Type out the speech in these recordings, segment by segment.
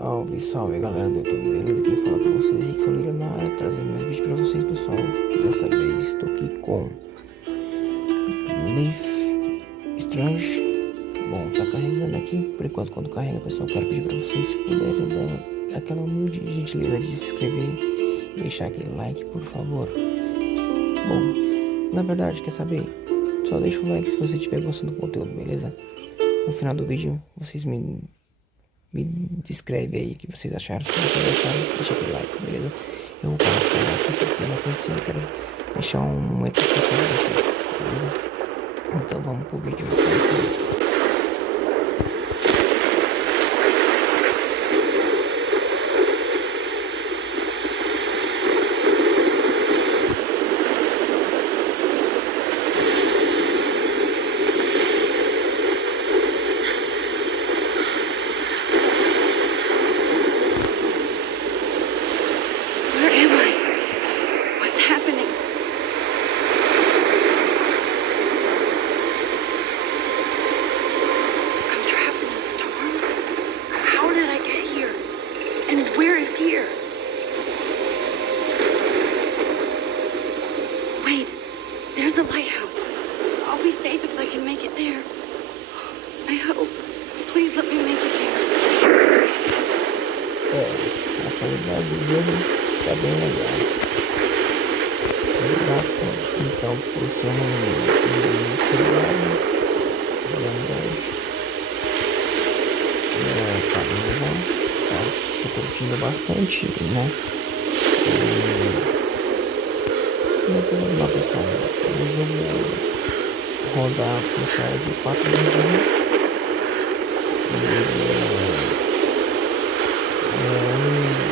Salve, salve galera do YouTube, beleza? Quem fala com vocês aí, que sou Lira na área, trazendo mais vídeo pra vocês, pessoal. Dessa vez estou aqui com Life Strange. Bom, tá carregando aqui, por enquanto quando carrega, pessoal, quero pedir pra vocês, se puderem dar aquela humilde gentileza de se inscrever e deixar aquele like, por favor. Bom, na verdade, quer saber? Só deixa o like se você estiver gostando do conteúdo, beleza? No final do vídeo, vocês me descreve aí o que vocês acharam. Se vocês gostaram, deixa aquele like, beleza? Eu vou parar de falar aqui porque na cantina eu quero deixar um momento especial pra vocês, beleza? Então vamos pro vídeo. Where is here? Wait, there's the lighthouse. I'll be safe if I can make it there. I hope. Please let me make it there. A qualidade do jogo tá bem legal. Então, por ser um celular, tá bem legal. Tô curtindo bastante, né? Uma pessoa, o jogo rodar com série de 4 GB e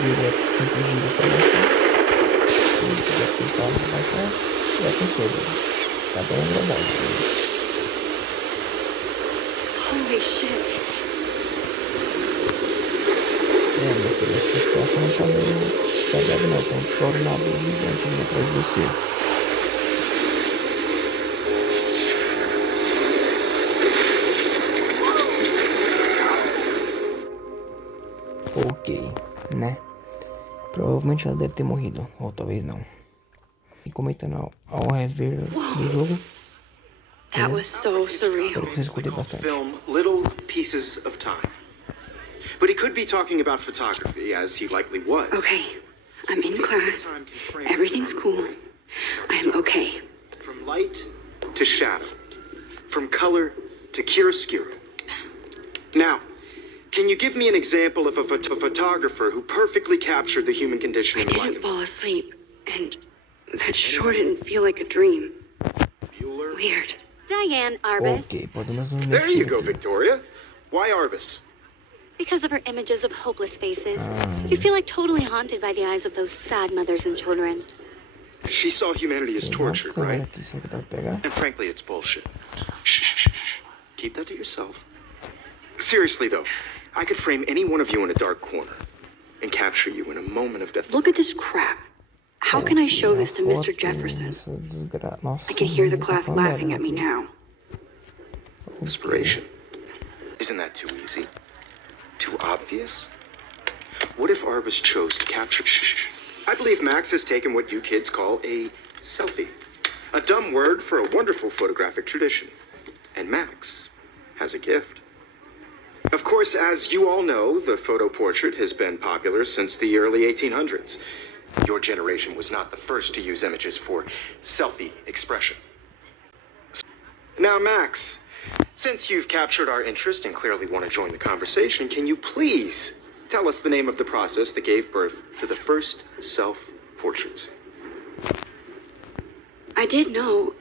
1,5 GB para baixar. Se quiser tentar baixar, eu aconselho. Tá bem agradável. Holy shit. Meu filho, essa situação não tá meio pegada não, tem um tornado gigante ali atrás de você. Ok, né? Provavelmente ela deve ter morrido, ou talvez não. E comentando ao rever do jogo. That was so surreal. Espero que vocês escutem bastante. Film little pieces of time. But he could be talking about photography, as he likely was. Okay, I'm in class. Everything's cool. I'm okay. From light to shadow. From color to chiaroscuro. Now, can you give me an example of a photographer who perfectly captured the human condition I in light? didn't fall asleep, and that sure didn't feel like a dream. Bueller? Weird. Diane Arbus. Ok, podemos nos There you go, Victoria. Why Arbus? Because of her images of hopeless faces. You feel like totally haunted by the eyes of those sad mothers and children. She saw humanity as tortured, right? And frankly, it's bullshit. Shh, shh, shh, shh. Keep that to yourself. Seriously, though, I could frame any one of you in a dark corner and capture you in a moment of death. Look at this crap. How can I show this to Mr. Jefferson? I can hear the class laughing at me now. Inspiration. Isn't that too easy? Too obvious? What if Arbus chose to capture... Shh. I believe Max has taken what you kids call a selfie. A dumb word for a wonderful photographic tradition. And Max has a gift. Of course, as you all know, the photo portrait has been popular since the early 1800s. Your generation was not the first to use images for selfie expression. Now, Max, since you've captured our interest and clearly want to join the conversation, can you please tell us the name of the process that gave birth to the first self-portraits? I did know,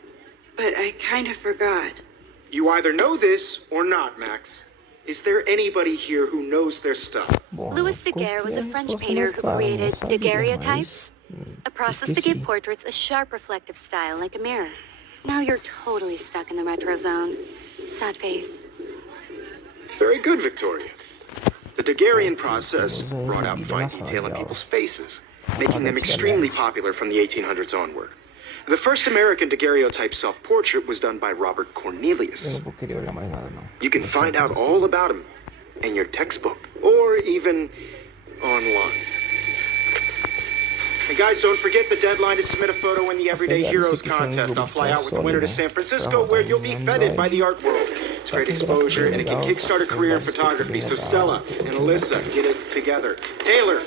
but I kind of forgot. You either know this or not, Max. Is there anybody here who knows their stuff? Louis Daguerre was a French painter who created daguerreotypes, a process to give portraits a sharp reflective style like a mirror. Now you're totally stuck in the retro zone. Sad face. Very good, Victoria. The Daguerrean process brought out fine detail in people's faces, making them extremely popular from the 1800s onward. The first American daguerreotype self-portrait was done by Robert Cornelius. You can find out all about him in your textbook or even online. And guys, don't forget the deadline to submit a photo in the Everyday Heroes contest. I'll fly out with the winner to San Francisco, where you'll be feted by the art world. It's great exposure, and it can kickstart a career in photography. So Stella and Alyssa, get it together. Taylor,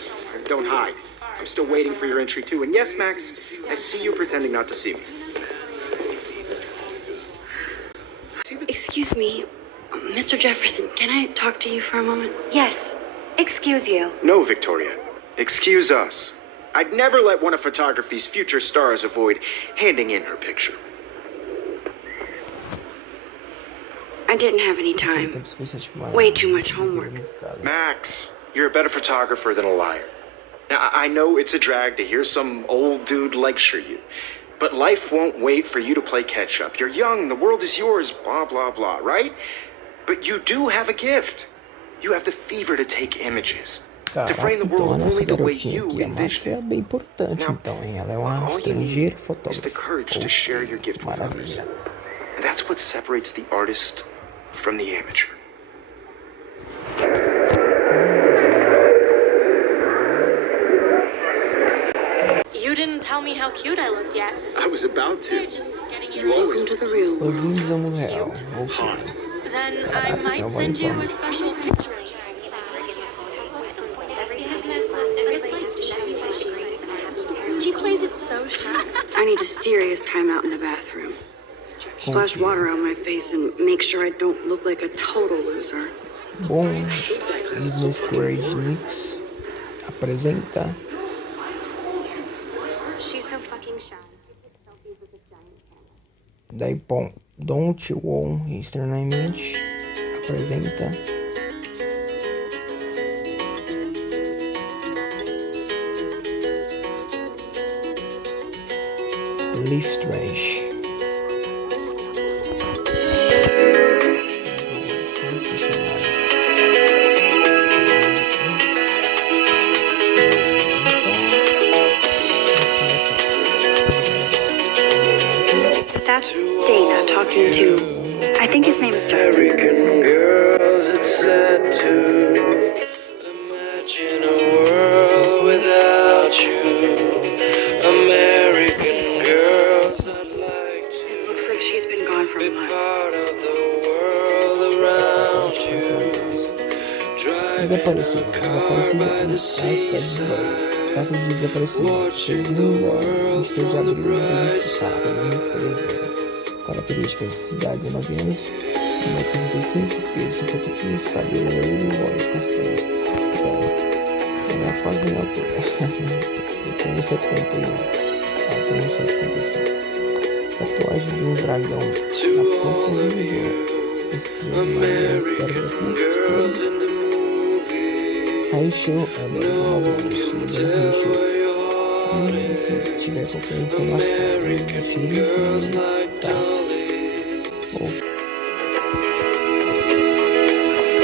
don't hide. I'm still waiting for your entry too. And yes, Max, I see you pretending not to see me. Excuse me, Mr. Jefferson, can I talk to you for a moment? Yes. Excuse you. No, Victoria. Excuse us. I'd never let one of photography's future stars avoid handing in her picture. I didn't have any time. Way too much homework. Max, you're a better photographer than a liar. Now, I know it's a drag to hear some old dude lecture you, but life won't wait for you to play catch up. You're young, the world is yours, blah, blah, blah, right? But you do have a gift. You have the fever to take images. To frame the world only the way you envision it. É bem importante, Now, então, hein? Ela é uma all you estrangeira need is fotógrafa. the courage to share your gift with others. Maravilha. And that's what separates the artist from the amateur. You didn't tell me how cute I looked yet. I was about They're to. just getting You always Welcome to the real world. Bem-vindos ao mundo real. Hi. Then I might send you a special picture. She plays it so sharp. I need a serious timeout in the bathroom. Splash water on my face and make sure I don't look like a total loser. Bom, Disney Square Enix apresenta She's so fucking shy. daí bom, Don't Won externamente apresenta Leaf Trash. That's Dana talking to, I think his name is Justin. American girls, it's sad to imagine a world without you. American girls, I'd like to Looks like she's been gone for be months. part of the world around you. Driving a car by the seaside. Caso de desaparecimento, segunda, 23 de abril de 2013. Características: idade 19 anos, 1,65 m, peso 50 kg, cabelo loiro, olhos castanhos. Ela é quase minha altura. Eu tenho 71, ela tem 1,65 m. Tatuagem de um dragão na ponta do dedo. American girls in the movie. Rachel é 19 anos, Rachel. E se tiver qualquer informação, Girls like tá. Ou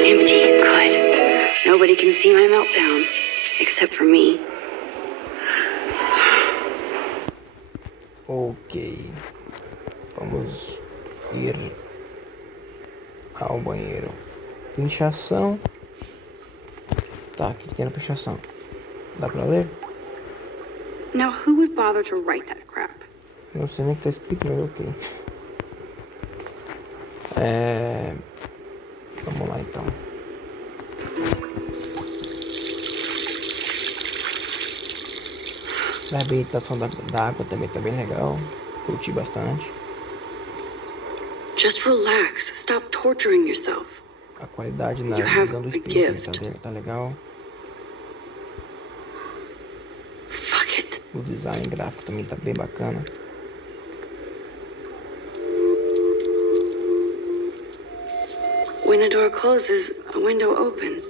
Empty, good. Nobody can see my meltdown, except for me. ok, vamos ir ao banheiro. Pinchação. Tá, o que tem na pinchação? Dá pra ler? Now, who would bother to write that crap? Não sei nem o que tá escrito, mas ok. Vamos lá então. A reabilitação da água também tá bem legal. Curti bastante. Just relax. Stop torturing yourself. A qualidade na You have visão do a espelho gift. também tá legal. Fuck it. O design gráfico também tá bem bacana. When a door closes, a window opens.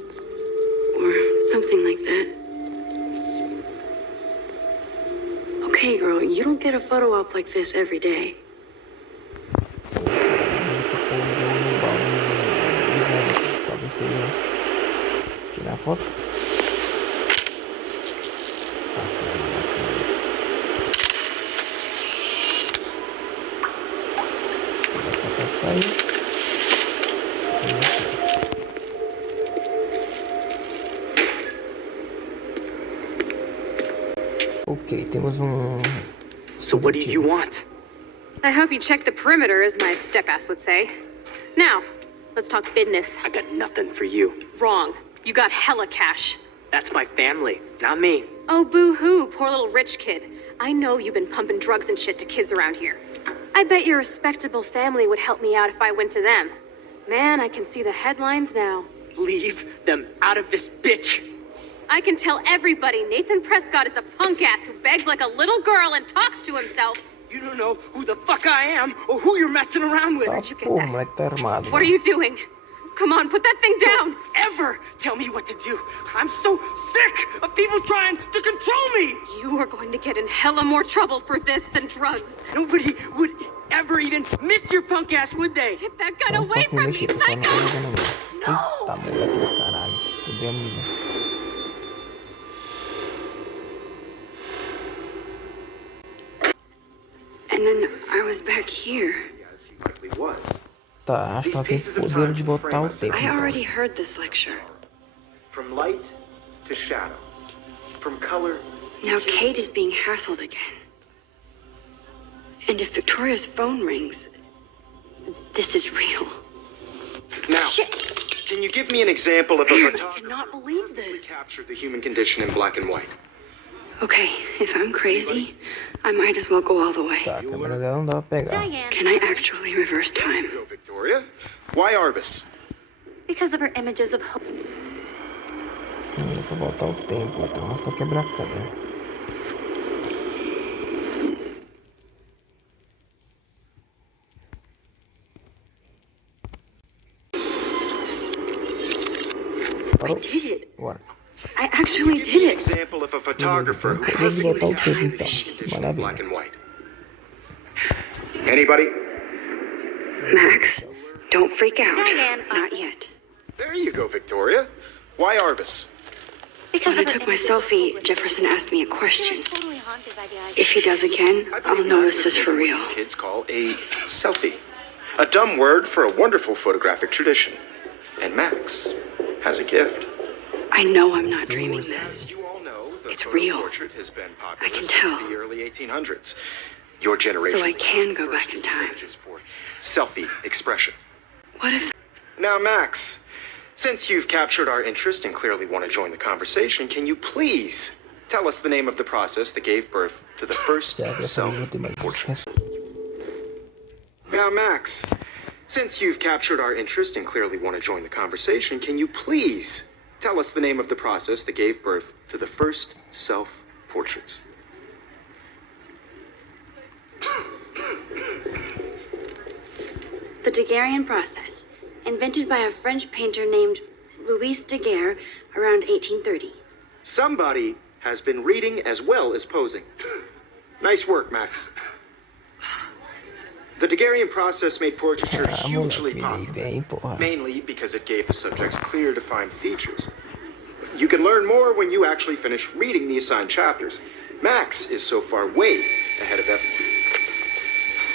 Or something like that. Okay, girl, you don't get a photo op like this every day. Talvez seja tirar a foto. Sair. Ok, temos um... So what do you want? I hope you check the perimeter, as my step-ass would say. Now, let's talk business. I got nothing for you. Wrong. You got hella cash. That's my family, not me. Oh, boo-hoo, poor little rich kid. I know you've been pumping drugs and shit to kids around here. I bet your respectable family would help me out if I went to them. Man, I can see the headlines now. Leave them out of this bitch. I can tell everybody Nathan Prescott is a punk ass who begs like a little girl and talks to himself. You don't know who the fuck I am or who you're messing around with. Tá, Where'd you get pô, that? moleque tá armado. What are you doing? Come on, put that thing down! Ever tell me what to do. I'm so sick of people trying to control me. You are going to get in hella more trouble for this than drugs. Nobody would ever even miss your punk ass, would they? Get that gun Não away posso me from me, mexer, tô só psycho! não Eita, moleque do caralho. Fudeu, amigo. And then I was back here. Tá, acho que ela tem poder de voltar ao tempo. I Então. already heard this lecture. From light to shadow. From color. Now Kate is being hassled again. And if Victoria's phone rings, this is real. Now, Shit! can you give me an example of a I photographer cannot believe who this. captured the human condition in black and white? Okay, if I'm crazy, I might as well go all the way. Tá, a câmera dela não dá pra pegar. Diane. Can I actually reverse time? Go, Victoria. Why Arbus? Because of her images of hope. Não dá pra voltar ao tempo, então ela só quebrar a câmera. I Parou? did it. Bora. I actually Give me did an it. example of a photographer who Poder de voltar perfectly ao tempo, captured the então. human condition in black Maravilha. and white. Anybody? Max, don't freak out. Diane, Not yet. There you go, Victoria. Why Arbus? Because When I of her took my images of selfie, hopelessness. Jefferson asked me a question. You're totally haunted by the idea. If he does again, I I'll believe know Max this has is for taken real. what you kids call a selfie. A dumb word for a wonderful photographic tradition. And Max has a gift. I know I'm not dreaming this. You all know the It's photo real. portrait has been popular I can since tell. the early 1800s. Your generation. So I can go first back in used time. images for selfie expression. What if... Now, Max, since you've captured our interest and clearly want to join the conversation, can you please tell us the name of the process that gave birth to the first Será que essa menina tem mais self-portrait? Now, Max, since you've captured our interest and clearly want to join the conversation, can you please tell us the name of the process that gave birth to the first self-portraits? The Daguerrean process, invented by a French painter named Louis Daguerre around 1830. Somebody has been reading as well as posing. Nice work, Max. The Daguerrean process made portraiture Ah, hugely moleque, me dei popular, bem, porra. mainly because it gave the subjects clear, defined features. You can learn more when you actually finish reading the assigned chapters. Max is so far way ahead of everyone.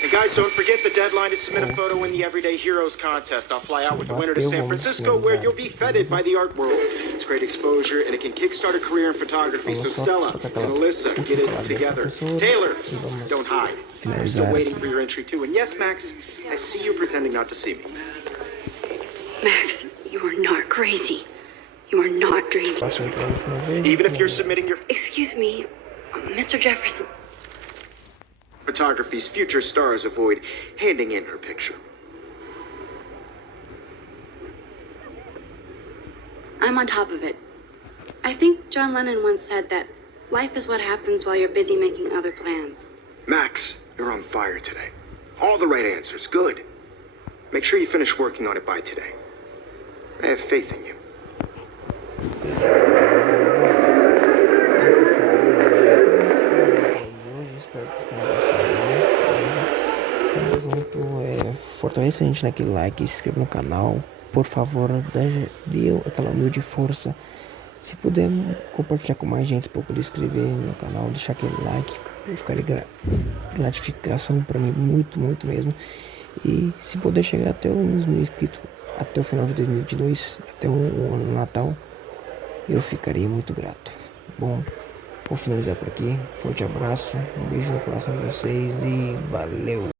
And guys, don't forget the deadline to submit a photo in the Everyday Heroes contest. I'll fly out with the winner to San Francisco, where you'll be feted by the art world. It's great exposure, and it can kickstart a career in photography. So Stella and Alyssa, get it together. Taylor, don't hide. I'm still waiting for your entry too. And yes, Max, I see you pretending not to see me. Max, you are not crazy. You are not dreaming. Passei pela última vez. Even if you're submitting your Excuse me, Mr. Jefferson. photography's future stars avoid handing in her picture. I'm on top of it. I think John Lennon once said that life is what happens while you're busy making other plans. Max, you're on fire today. All the right answers. Good. Make sure you finish working on it by today. I have faith in you. Espero que tenham gostado. Tamo junto. Fortaleça a gente naquele like, se inscreva no canal. Por favor, dê aquela humilde força. Se puder compartilhar com mais gente, para poder inscrever no canal, deixar aquele like, ficaria gratificação para mim, muito, muito mesmo. E se puder chegar até uns 1000 inscritos até o final de 2022, até o ano Natal, eu ficaria muito grato. Bom, Vou finalizar por aqui. Forte abraço, um beijo no coração de vocês e valeu!